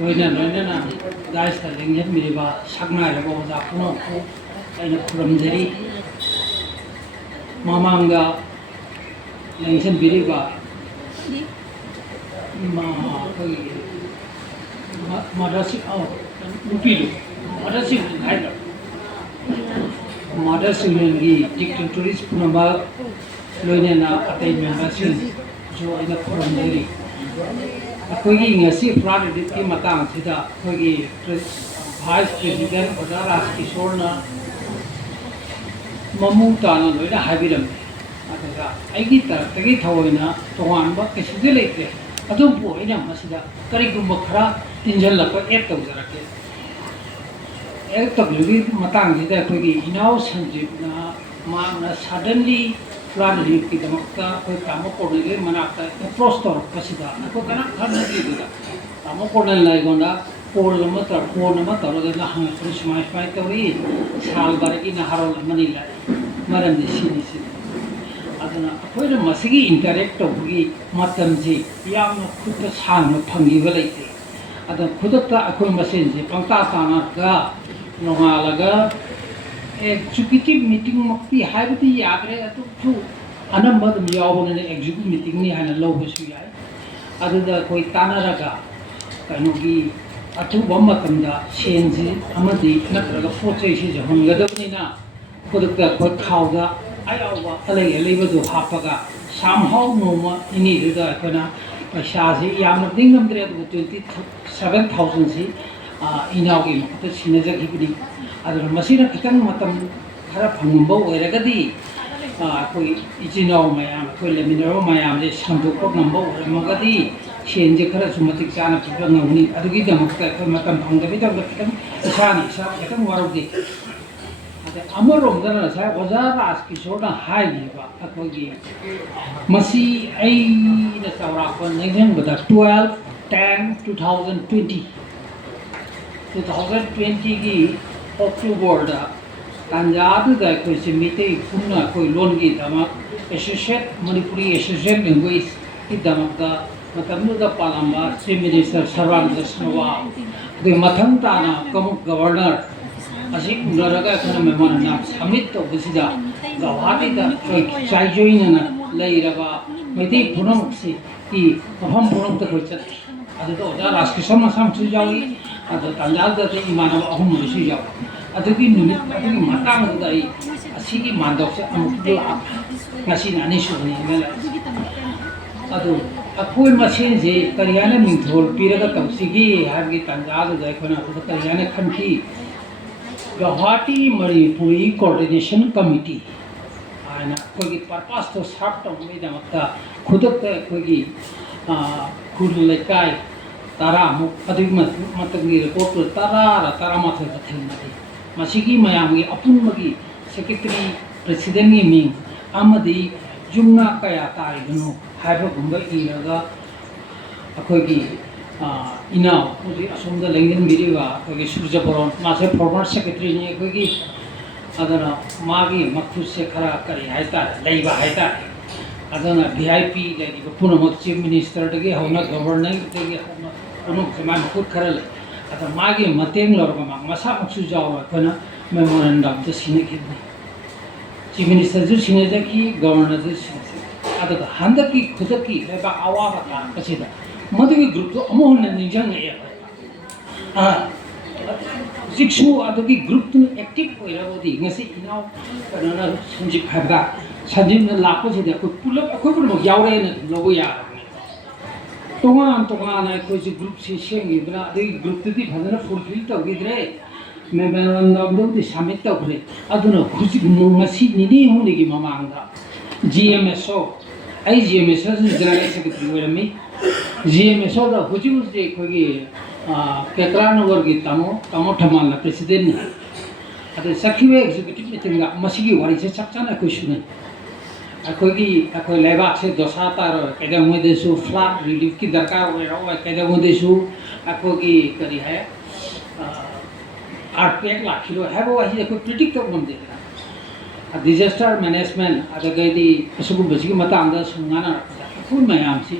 loina loina guys ta lenghen miriba sakna rebo da puno ko aina kuramjari mamanga lenghen miriba ma koi madasi upidu madasi haida madasi lengi dictatories punama loina na atai membership jo aina kuramjari अखोगी ngasi प्रारंभिक की मतंग सिदा अखोगी vice president ओजा राजकिशोर ना ममू ताना लोइना हाबिरम अतगा आइगी तरतगी थवइना तोवानबा केसिदे लेते अदु बोइना मसिदा करिगुम खरा तिंजल luck एक तौजरके एक तबलुगी मतंग सिदा अखोगी इनाव संजीव ना माना सडनली प्रारंभिक की दमकता कोई कामो कोडले मनाता अप्रोच तौर पसिदा को कना खरना दीदा कामो कोडल लाइगोंडा पोल मतर फोन मतर दा हंग क्रिसमस फाइ तौरी साल बारकी ना हारोल मनी ला मरम दि सिनि सिनि अदना अखोइ मसिगी इंटरेक्ट तौगी मतम जी याम खुद सांग फंगी बलैते अद खुदता अखोइ मसेन जी पंक्ता ताना गा नोंगालगा एग्जीक्यूटिव मीटिंग मक्ति हाइबती याग्रे अतु अनंबद मियावने एग्जीक्यूटिव मीटिंग नि हाना लौबसु याय अदुदा कोई तानारगा कनोगी अतु बम्मतमदा सेनजी अमदी नत्रगा पोचै सि जहंगदबनिना खुदका को थावदा आयावा अलै अलैबदु हापगा सामहाउ नोमा इनि दुदा कना पैसाजी यामन दिंगमद्रे अदु 27000 सि इनावगी मखत सिनजगिबनि अदर मसीना खतंग मतम खरा फंगबो ओइरगदी कोई इचिनाव मयाम कोई लेमिनरो मयाम जे संदोको नंबो ओरमगदी सेनजे खरा सुमतिक चाना पिबा ngawni adugi damakta ko matam phangdabi da khitang isani sa khitang warugi ade amarom dana sa oja raskishor na hai ni ba akogi masi ai na tawra ko nenghen bada 12/10/2020 की अक्टूबर दा तंजाद दा कोई सिमिते पुन्ना कोई लोन की दमा associate Manipuri associate language की दमा दा मतमनु दा पालमा chief minister Sarbananda Sonowal दे मथंग ताना कम गवर्नर असि उनरगा खन मेमन ना समिट तो बसिदा गवाहाटी दा कोई चाइजोइना लैरबा मैते पुनमसे की हम पुनम तो खर्च अदो ओजा राजकिशोर मसाम सुजावी अदो तंजाल दा इमानव अहुम बसु जाव अदुगी नुमित अदुगी मतंग दा असिगी मानदोसे अमुक ला ngasi nani suni mela adu अखोई मसेन जे करियाना मिंथोल पीरगा तौसिगी हारगी तंजाल दा खना करियाना खनकी गुवाहाटी मणिपुरी कोऑर्डिनेशन कमिटी आना कोई पर्पस तो सर्व तो मेदा मक्ता खुदक कोई खुद लेकाय तारा मुक अदुग मतंगी रिपोर्ट तारा तारा माथे बथेनदी मसिगी मयामगी अपुनमगी सेक्रेटरी प्रेसिडेंट की मिंग अमदी जुमना कया तारिगनो हाइबा गुंबा इरगा अखोगी इनाव मुझे असोमदा लेंगन बिरिवा अखोगी सूर्यबरन मासे फॉर्मर सेक्रेटरी ने अखोगी अदना मागी मखुस से खरा करी हाइता लैबा हाइता अदना वीआईपी लेगी पुनमक चीफ मिनिस्टर दगे होना गवर्नर दगे होना पुनम समान खुद खरा ले अदा मागी मतेंग लरगा मसा मक्सु जावा खना मेमोरेंडम तो सिने किदनी चीफ मिनिस्टर जो सिने जकी गवर्नर जो सिने अदा हंदक की खुद की लेबा आवाबा का पछिदा मदुगी ग्रुप तो अमोहन निजंग ए जिक्सु अदुगी ग्रुप तो एक्टिव होइराबोदी ngasi इनाव कनना संजीव खबगा संजीव न लापो से को पुलप अखोय पुलप यावरे न लोगो या तोगान तोगान कोई ग्रुप से सेंगी बना दे ग्रुप ती फजना फुलफिल तौगिद्रे मेमोरेंडम दो सबमिट तौग्रे अदुना खुजि ngasi निनि हुनिगी ममांगा जीएमएसओ आई जीएमएसओ जनरल सेक्रेटरी ओरमी जीएमएसओ दा हुजि हुजि कोगी केकरा नगर की तामो ठमाल ना प्रेसिडेंट ने अदे सखिवे एग्जीक्यूटिव मीटिंग गा मसिगी वारी से चकचाना कुशुने अखोगी अखोय लेबा से दशा तार केदा मुदेसु फ्लड रिलीफ की दरकार होय रहो केदा मुदेसु अखोगी करी है आरपीएक लाखिलो है वो ही कोई प्रिडिक्ट कर बंदे डिजास्टर मैनेजमेंट अदगैदी असुगु बसिगी मतांदा सुंगाना फुल मयाम सी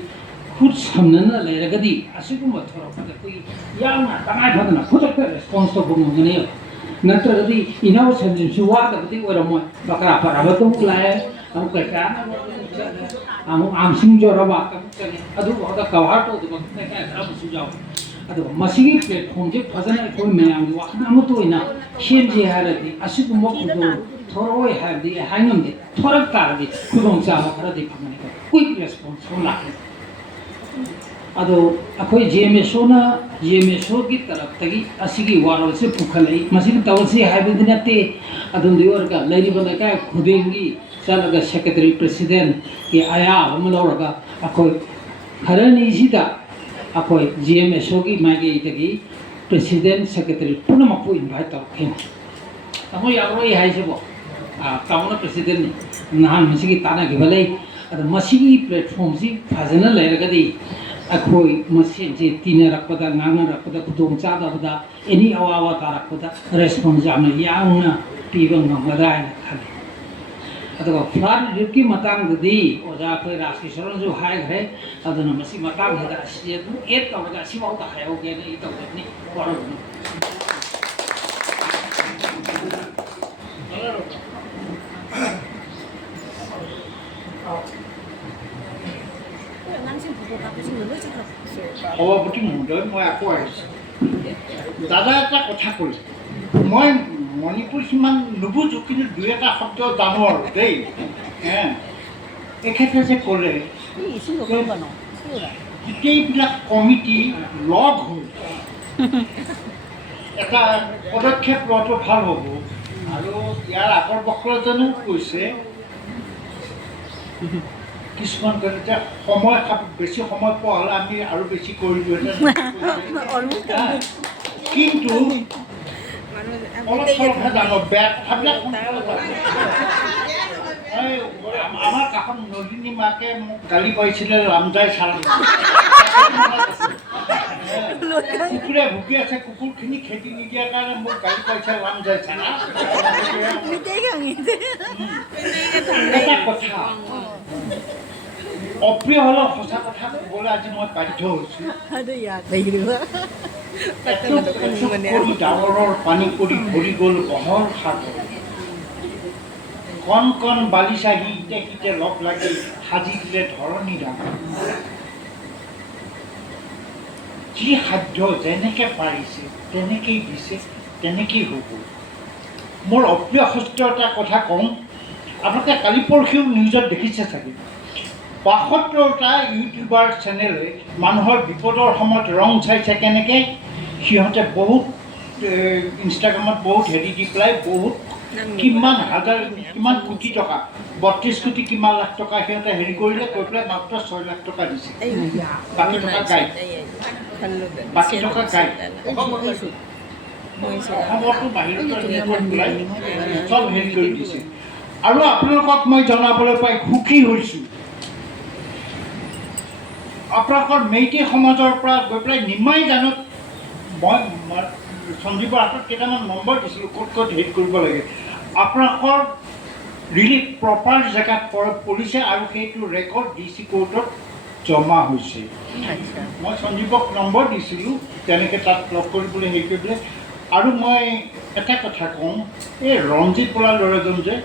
ꯈꯨꯠ ꯁꯝꯅꯅ ꯂꯩꯔꯒꯗꯤ ꯑꯁꯤꯒꯨꯝꯕ ꯊꯣꯔꯛꯄꯗ ꯑꯩꯈꯣꯏꯒꯤ ꯌꯥꯝꯅ ꯇꯉꯥꯏꯐꯗꯅ ꯈꯨꯗꯛꯇ ꯔꯦꯁꯄꯣꯟꯁ ꯇꯧꯕ ꯉꯝꯒꯅꯦꯕ ꯅꯠꯇ꯭ꯔꯒꯗꯤ ꯏꯅꯥꯎ ꯁꯟꯖꯤꯟꯁꯨ ꯋꯥꯗꯕꯗꯤ ꯑꯣꯏꯔꯝꯃꯣꯏ ꯕꯀ꯭ꯔꯥ ꯐꯔꯕꯗ ꯑꯃꯨꯛ ꯂꯥꯛꯑꯦ ꯑꯃꯨꯛ ꯀꯩꯀꯥꯅ ꯆꯠꯂꯦ ꯑꯃꯨꯛ ꯑꯥꯝꯁꯤꯡ ꯖꯣꯔꯕ ꯑꯃꯨꯛ ꯆꯠꯂꯦ ꯑꯗꯨꯐꯥꯎꯗ ꯀꯚꯔ ꯇꯧꯗꯕ ꯂꯩꯀꯥꯏ ꯈꯔ ꯑꯃꯁꯨ ꯌꯥꯎꯏ ꯑꯗꯨꯒ ꯃꯁꯤꯒꯤ ꯄ꯭ꯂꯦꯠꯐꯣꯝꯁꯦ ꯐꯖꯅ ꯑꯩꯈꯣꯏ ꯃꯌꯥꯝꯒꯤ ꯋꯥꯈꯜ ꯑꯃꯠꯇ ꯑꯣꯏꯅ ꯁꯦꯝꯁꯤ ꯍꯥꯏꯔꯗꯤ ꯑꯁꯤꯒꯨꯝꯕ ꯈꯨꯗꯣꯡ ꯊꯣꯔꯛꯑꯣꯏ ꯍꯥꯏꯕꯗꯤ ꯍꯥꯏꯉꯝꯗꯦ ꯊꯣꯔꯛ ꯇꯥꯔꯗꯤ ꯈꯨꯗꯣꯡꯆꯥꯕ ꯈꯔꯗꯤ ꯐꯪꯒꯅꯤ ꯀ꯭ꯋꯤꯛ ꯔꯦꯁꯄꯣꯟꯁ ꯑꯃ ꯂꯥꯛꯀꯅꯤ ꯑꯗꯣ ꯑꯩꯈꯣꯏ GMSOꯒꯤ ꯇꯔꯐꯇꯒꯤ ꯑꯁꯤꯒꯤ ꯋꯥꯔꯣꯜꯁꯦ ꯄꯨꯈꯠꯂꯛꯏ ꯃꯁꯤꯗ ꯇꯧꯔꯁꯤ ꯍꯥꯏꯕꯗꯤ ꯅꯠꯇꯦ ꯑꯗꯨꯝꯗꯤ ꯑꯣꯏꯔꯒ ꯂꯩꯔꯤꯕ ꯂꯩꯀꯥꯏ ꯈꯨꯗꯤꯡꯒꯤ ꯆꯠꯂꯒ ꯁꯦꯀ꯭ꯔꯦꯇꯔꯤ ꯄ꯭ꯔꯦꯁꯤꯗꯦꯟꯒꯤ ꯑꯌꯥꯕ ꯑꯃ ꯂꯧꯔꯒ ꯑꯩꯈꯣꯏ ꯈꯔꯅꯤꯁꯤꯗ ꯑꯩꯈꯣꯏ GMSOꯒꯤ ꯃꯥꯏꯀꯩꯗꯒꯤ ꯄ꯭ꯔꯦꯁꯤꯗꯦꯟ ꯁꯦꯀ꯭ꯔꯦꯇꯔꯤ ꯄꯨꯝꯅꯃꯛꯄꯨ ꯏꯟꯚꯥꯏꯠ ꯇꯧꯔꯛꯈꯤꯅꯤ ꯇꯥꯃꯣ ꯌꯥꯔꯣꯏ ꯍꯥꯏꯁꯤꯕꯣ ꯇꯥꯃꯣꯅ ꯄ꯭ꯔꯦꯁꯤꯗꯦꯟꯅꯤ ꯅꯍꯥꯟ ꯃꯁꯤꯒꯤ ꯇꯥꯟꯅꯈꯤꯕ ꯂꯩ ꯑꯗꯣ ꯃꯁꯤꯒꯤ ꯄ꯭ꯂꯦꯠꯐꯣꯝꯁꯤ ꯐꯖꯅ ꯂꯩꯔꯒꯗꯤ ꯑꯩꯈꯣꯏ ꯃꯁꯦꯟꯁꯤ ꯇꯤꯟꯅꯔꯛꯄꯗ ꯉꯥꯡꯅꯔꯛꯄꯗ ꯈꯨꯗꯣꯡ ꯆꯥꯗꯕꯗ ꯑꯦꯅꯤ ꯑꯋꯥꯕ ꯇꯥꯔꯛꯄꯗ ꯔꯦꯁꯄꯣꯟꯁ ꯌꯥꯝꯅ ꯌꯥꯡꯅ ꯄꯤꯕ ꯉꯝꯒꯗ꯭ꯔꯥ ꯍꯥꯏꯅ ꯈꯜꯂꯤ ꯑꯗꯨꯒ ꯐ꯭ꯂꯥꯠ ꯔꯤꯂꯤꯐꯀꯤ ꯃꯇꯥꯡꯗꯗꯤ ꯑꯣꯖꯥ ꯑꯩꯈꯣꯏ ꯔꯥꯖꯀꯤꯁꯣꯔꯅꯁꯨ ꯍꯥꯏꯈ꯭ꯔꯦ ꯑꯗꯨꯅ ꯃꯁꯤ ꯃꯇꯥꯡꯁꯤꯗ ꯑꯁꯤ ꯑꯗꯨꯝ ꯑꯦꯗ ꯇꯧꯔꯒ ꯑꯁꯤꯐꯥꯎꯗ ꯍꯥꯏꯍꯧꯒꯦꯅ ꯑꯩ ꯇꯧꯖꯕꯅꯤ ꯋꯥꯔꯧꯒꯅꯨ সভাপতি মহোদয় মই আকৌ আহিছোঁ দাদা এটা কথা ক'লে মই মণিপুৰ সিমান নুবুজোঁ কিন্তু দুই এটা শব্দ জানো আৰু দেই এখেতে যে ক'লে গোটেইবিলাক কমিটি লগ হৈ এটা পদক্ষেপ লোৱাটো ভাল হ'ব আৰু ইয়াৰ আগৰ বক্তাজনেও কৈছে কিছুমান কৰে যে সময় বেছি সময় পোৱা হ'লে আমি আৰু বেছি কৰিলোহেঁতেন কিন্তু অলপ চলপহে জানো বেয়া কথাবিলাক আমাৰ কাষত নলিনী মাকে মোক গালি পাৰিছিলে ৰামজাই চাল কুকুৰে ভুকি আছে কুকুৰখিনি খেদি নিদিয়াৰ কাৰণে মোক গালি পাৰিছে ৰামজাই চালা এটা কথা অপ্ৰিয় হ'লেও সঁচা কথা ক'বলৈ আজি মই বাধ্য হৈছোঁ ডাৱৰৰ পানী পৰি ভৰি গ'ল বহল সাগৰ কণ কণ বালিচাহী ইতে সিতে লগ লাগি সাজি দিলে ধৰণী ডাঙৰ যি সাধ্য যেনেকৈ পাৰিছে তেনেকেই দিছে তেনেকেই হ'ব মোৰ অপ্ৰিয় সত্য এটা কথা কওঁ আপোনালোকে কালি পৰহিও নিউজত দেখিছে চাগে ৭২টা ইউটিউবাৰ চেনেলে মানুহৰ বিপদৰ সময়ত ৰং চাইছে কেনেকৈ সিহঁতে বহুত ইনষ্টাগ্ৰামত বহুত হেৰি দি পেলাই বহুত কিমান হাজাৰ কিমান কোটি টকা ৩২ কোটি কিমান লাখ টকা সিহঁতে হেৰি কৰিলে কৈ পেলাই মাত্ৰ ৬ লাখ টকা দিছে বাকী টকা গাইড অসমতো বাহিৰত চব হেৰি কৰি দিছে আৰু আপোনালোকক মই জনাবলৈ পাই সুখী হৈছোঁ আপোনালোকৰ মেইটী সমাজৰ পৰা গৈ পেলাই নিমাই জানত মই সঞ্জীৱৰ হাতত কেইটামান নম্বৰ দিছিলোঁ ক'ত ক'ত হেৰি কৰিব লাগে আপোনালোকৰ ৰিলিফ প্ৰপাৰ জেগাত পৰিছে আৰু সেইটো ৰেকৰ্ড DC কোৰ্টত জমা হৈছে মই সঞ্জীৱক নম্বৰ দিছিলোঁ তেনেকৈ তাত লগ কৰিবলৈ হেৰি কৰিবলৈ আৰু মই এটা কথা কওঁ এই ৰঞ্জিত বৰা ল'ৰাজন যে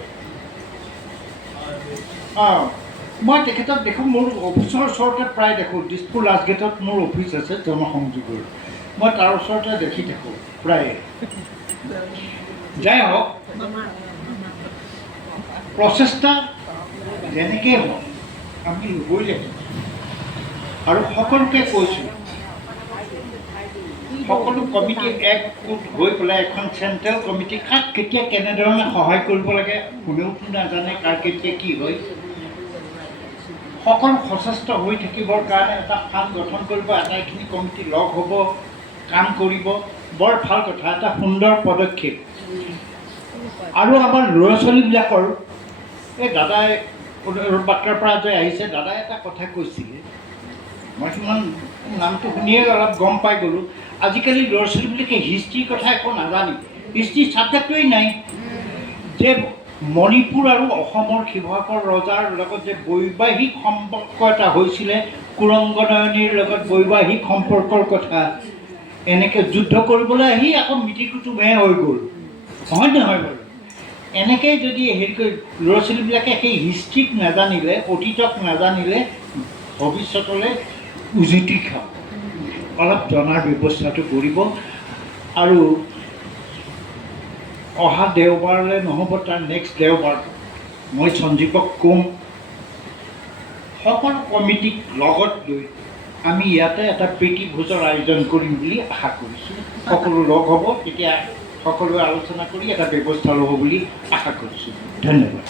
মই তেখেতক দেখোঁ মোৰ অফিচৰ ওচৰতে প্ৰায় দেখোঁ দিছপুৰ লাষ্টগেটত মোৰ অফিচ আছে জনসংযোগৰ মই তাৰ ওচৰতে দেখি থাকোঁ প্ৰায়ে যাই হওক প্ৰচেষ্টা যেনেকৈ হওক আমি ল'বই লাগিব আৰু সকলোকে কৈছোঁ সকলো কমিটি একগোট হৈ পেলাই এখন চেণ্ট্ৰেল কমিটি কাক কেতিয়া কেনেধৰণে সহায় কৰিব লাগে কোনেওতো নাজানে কাৰ কেতিয়া কি হয় সকলো সচেষ্ট হৈ থাকিবৰ কাৰণে এটা ফাণ্ড গঠন কৰিব আটাইখিনি কমিটি লগ হ'ব কাম কৰিব বৰ ভাল কথা এটা সুন্দৰ পদক্ষেপ আৰু আমাৰ ল'ৰা ছোৱালীবিলাকৰ এই দাদাই বাট্টাৰ পৰা যে আহিছে দাদাই এটা কথা কৈছিলে মই সিমান নামটো শুনিয়ে অলপ গম পাই গ'লোঁ আজিকালি ল'ৰা ছোৱালীবিলাকে হিষ্ট্ৰীৰ কথা একো নাজানে হিষ্ট্ৰী ছাবজেক্টটোৱেই নাই যে মণিপুৰ আৰু অসমৰ শিৱসাগৰ ৰজাৰ লগত যে বৈবাহিক সম্পৰ্ক এটা হৈছিলে, কুৰংগনয়নীৰ লগত বৈবাহিক সম্পৰ্কৰ কথা, এনেকৈ যুদ্ধ কৰিবলৈ আহি আকৌ মিতিৰ কুটুমহে হৈ গ'ল, হয় নহয় বাৰু? এনেকৈ যদি হেৰি কৰি ল'ৰা ছোৱালীবিলাকে সেই হিষ্ট্ৰীক নাজানিলে, অতীতক নাজানিলে ভৱিষ্যতলৈ উজুতি খাব। অলপ জনাৰ ব্যৱস্থাটো কৰিব। আৰু অহা দেওবাৰলৈ নহ'ব, তাৰ নেক্সট দেওবাৰ মই সঞ্জীৱক ক'ম, সকলো কমিটিক লগত লৈ আমি ইয়াতে এটা প্ৰীতি ভোজৰ আয়োজন কৰিম বুলি আশা কৰিছোঁ। সকলো লগ হ'ব, তেতিয়া সকলোৱে আলোচনা কৰি এটা ব্যৱস্থা ল'ব বুলি আশা কৰিছোঁ। ধন্যবাদ।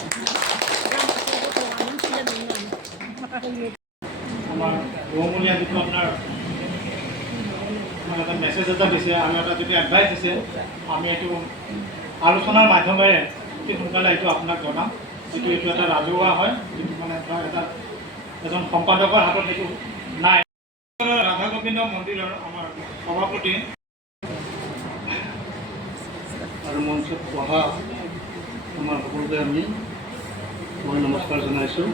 আমাৰ বহুমূলীয়া যিটো আপোনাৰ এটা মেছেজ এটা দিছে আৰু এটা যিটো এডভাইচ দিছে, আমি এইটো আলোচনাৰ মাধ্যমেৰে অতি সোনকালে এইটো আপোনাক জনাম। এইটো এটা ৰাজহুৱা হয়, যিটো মানে ধৰ এজন সম্পাদকৰ হাতত সেইটো নাই। ৰাধা গোবিন্দ মন্দিৰৰ আমাৰ সভাপতি আৰু মঞ্চত বহা আমাৰ সকলোকে মই নমস্কাৰ জনাইছোঁ।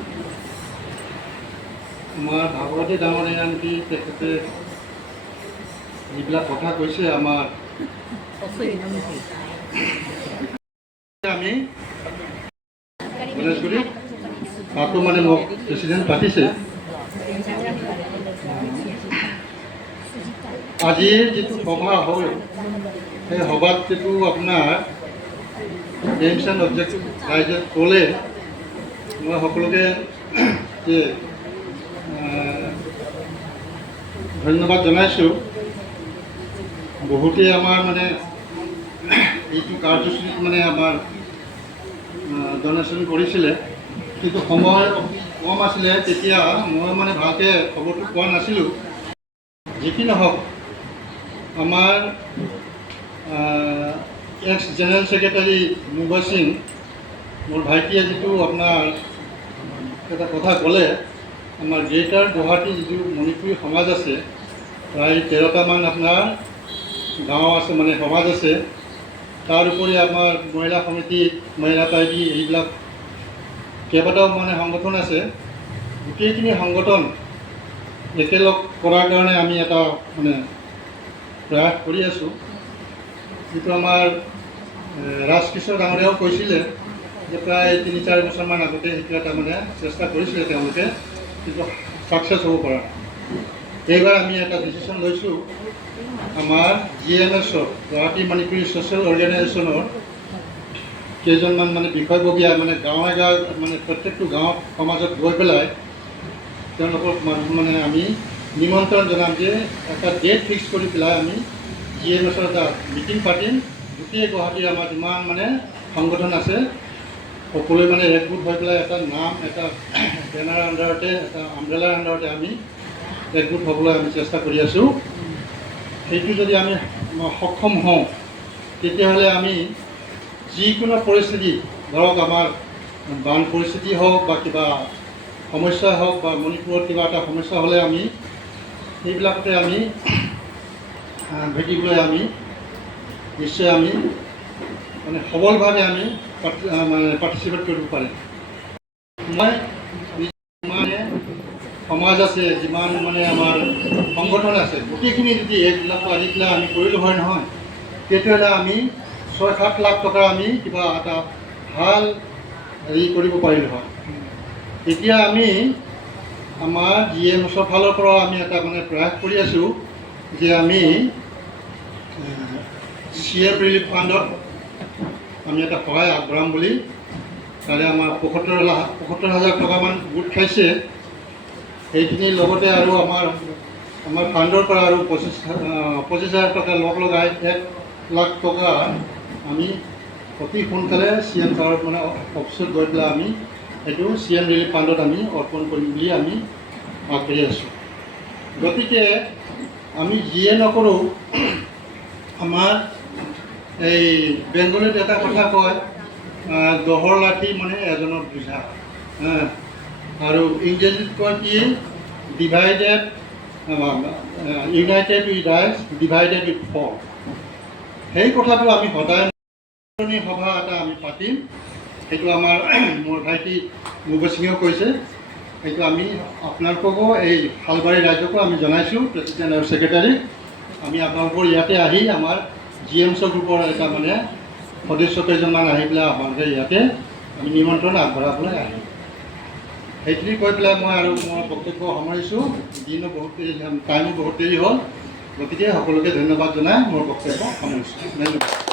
আমাৰ ভাগৱতী ডাঙৰীয়া নেকি তেখেতে যিবিলাক কথা কৈছে, আমাৰ আমি গণেশগুৰিত তাতো মানে মোক প্ৰেচিডেণ্ট পাতিছে। আজিৰ যিটো সভা হ'ল, সেই সভাত যিটো আপোনাৰ এইমছ এণ্ড অবজেক্টিভ ৰাইজে ক'লে, মই সকলোকে যে ধন্যবাদ জনাইছোঁ। বহুতেই আমাৰ মানে এইটো কাৰ্যসূচীত মানে আমাৰ ডনেশ্যন কৰিছিলে, কিন্তু সময় কম আছিলে, তেতিয়া মই মানে ভালকৈ খবৰটো পোৱা নাছিলোঁ। যি কি নহওক, আমাৰ এক্স জেনেৰেল ছেক্ৰেটাৰী মুগা সিং, মোৰ ভাইটিয়ে যিটো আপোনাৰ এটা কথা ক'লে, আমাৰ গ্ৰেটাৰ গুৱাহাটী যিটো মণিপুৰী সমাজ আছে, প্ৰায় 13টামান আপোনাৰ গাঁও আছে, মানে সমাজ আছে। তাৰ উপৰি আমাৰ মহিলা সমিতি, মহিলা পাৰ্টি, এইবিলাক কেইবাটাও মানে সংগঠন আছে। গোটেইখিনি সংগঠন একেলগ কৰাৰ কাৰণে আমি এটা মানে প্ৰয়াস কৰি আছোঁ। যিটো আমাৰ ৰাজকিশোৰ ডাঙৰীয়াও কৈছিলে যে প্ৰায় 3-4 বছৰমান আগতে সেইটো এটা মানে চেষ্টা কৰিছিলে তেওঁলোকে, কিন্তু ছাকচেছ হ'ব পৰা। এইবাৰ আমি এটা ডিচিশ্যন লৈছোঁ, আমাৰ GMS-ৰ গুৱাহাটী মণিপুৰী ছ'চিয়েল অৰ্গেনাইজেশ্যনৰ কেইজনমান মানে বিষয়ববীয়া মানে গাঁৱে গাঁৱে মানে প্ৰত্যেকটো গাঁৱত সমাজত গৈ পেলাই তেওঁলোকক মানে আমি নিমন্ত্ৰণ জনাম যে এটা ডেট ফিক্স কৰি পেলাই আমি GMS-ৰ এটা মিটিং পাতিম। গোটেই গুৱাহাটীৰ আমাৰ যিমান মানে সংগঠন আছে, সকলোৱে মানে একগোট হৈ পেলাই এটা নাম, এটা বেনাৰ আণ্ডাৰতে, এটা আমব্ৰেলাৰ আণ্ডাৰতে আমি একগোট হ'বলৈ আমি চেষ্টা কৰি আছোঁ। সেইটো যদি আমি সক্ষম হওঁ, তেতিয়াহ'লে আমি যিকোনো পৰিস্থিতি, ধৰক আমাৰ বান পৰিস্থিতি হওক বা কিবা সমস্যা হওক বা মণিপুৰত কিবা এটা সমস্যা হ'লে আমি সেইবিলাকতে আমি ভেটিবলৈ আমি নিশ্চয় আমি মানে সবলভাৱে আমি মানে পাৰ্টিচিপেট কৰিব পাৰিম। মই মানে সমাজ আছে, যিমান মানে আমাৰ সংগঠন আছে, গোটেইখিনি যদি এইবিলাক আনি পেলাই আমি কৰিলোঁ হয় নহয়, তেতিয়াহ'লে আমি 6-7 লাখ টকাৰ আমি কিবা এটা ভাল হেৰি কৰিব পাৰিলোঁ হয়। এতিয়া আমি আমাৰ GMS-ৰ ফালৰ পৰা আমি এটা মানে প্ৰয়াস কৰি আছোঁ যে আমি CM ৰিলিফ ফাণ্ডত আমি এটা সহায় আগবঢ়াম বুলি। তাৰে আমাৰ 75,000 টকামান গোট খাইছে। সেইখিনিৰ লগতে আৰু আমাৰ ফাণ্ডৰ পৰা আৰু 25,000 টকা লগাই 1 লাখ টকা আমি অতি সোনকালে CM ছাৰৰ মানে অফিচত গৈ পেলাই আমি সেইটো CM ৰিলিফ ফাণ্ডত আমি অৰ্পণ কৰিম বুলি আমি আগবাঢ়ি আছোঁ। গতিকে আমি যিয়ে নকৰোঁ, আমাৰ এই বেংগলীত এটা কথা কয়, দহৰ লাঠি মানে এজনৰ বুজা, আৰু ইংৰাজীত কয় কি, ডিভাইডেড ইউনাইটেড উই ৰাইজ, ডিভাইডেড উইথ ফল। সেই কথাটো আমি সদায় সভা এটা আমি পাতিম। সেইটো আমাৰ মোৰ ভাইটি মুগল সিঙেও কৈছে। সেইটো আমি আপোনালোককো এই শালবাৰী ৰাইজকো আমি জনাইছোঁ, প্ৰেচিডেণ্ট আৰু ছেক্ৰেটাৰী। আমি আপোনালোকৰ ইয়াতে আহি আমাৰ GMC গ্ৰুপৰ এটা মানে সদস্য কেইজনমান আহি পেলাই আপোনালোকে ইয়াতে আমি নিমন্ত্ৰণ আগবঢ়াবলৈ আহিম। সেইখিনি কৈ পেলাই মই আৰু মোৰ বক্তব্য সামৰিছোঁ। দিনো বহুত দেৰি, টাইমো বহুত দেৰি হ'ল, গতিকে সকলোকে ধন্যবাদ জনাই মোৰ বক্তব্য সামৰিছোঁ। ধন্যবাদ।